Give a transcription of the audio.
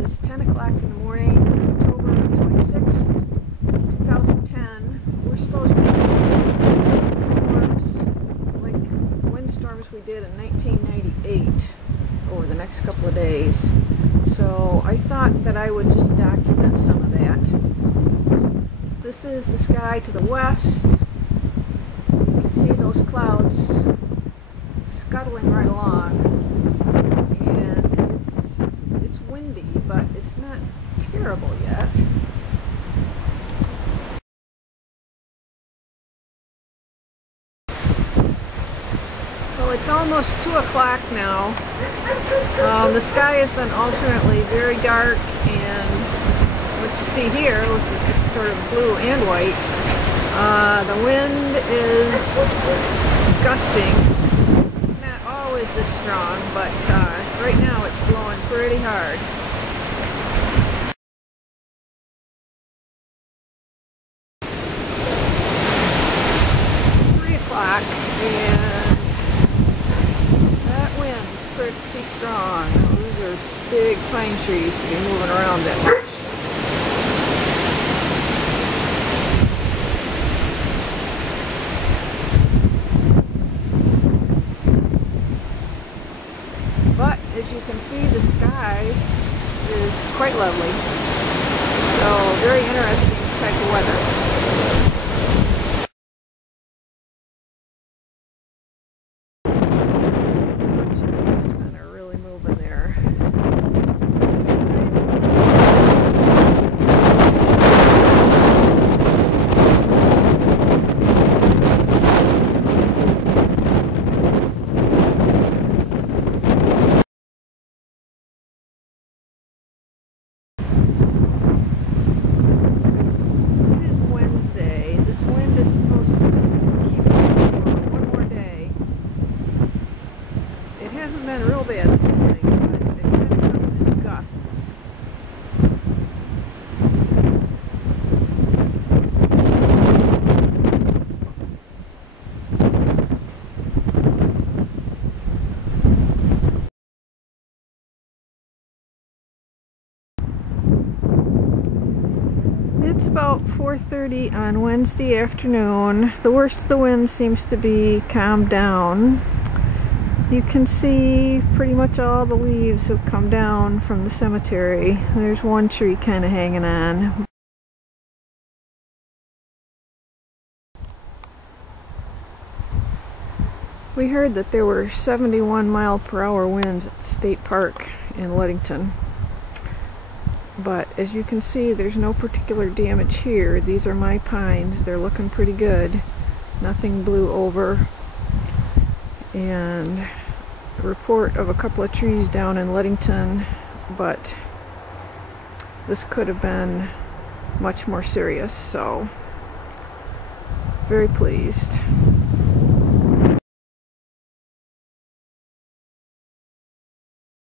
is 10 o'clock in the morning, October 26th, 2010. We're supposed to have storms like the windstorms we did in 1998 over the next couple of days. So I thought that I would just document some of that. This is the sky to the west. You can see those clouds scuttling right along. And it's windy, but it's not terrible yet. Well, it's almost 2 o'clock now. The sky has been alternately very dark, and what you see here, which is just sort of blue and white, the wind is gusting. It's not always this strong, but right now it's blowing pretty hard. And that wind's pretty strong. Those are big pine trees to be moving around that much. But as you can see, the sky is quite lovely. So very interesting type of weather. Been real bad this morning, but it kind of comes in gusts. It's about 4:30 on Wednesday afternoon. The worst of the wind seems to be calmed down. You can see pretty much all the leaves have come down from the cemetery. There's one tree kind of hanging on. We heard that there were 71-mile-per-hour winds at the state park in Ludington. But as you can see, there's no particular damage here. These are my pines. They're looking pretty good. Nothing blew over. And a report of a couple of trees down in Ludington, but this could have been much more serious, so very pleased.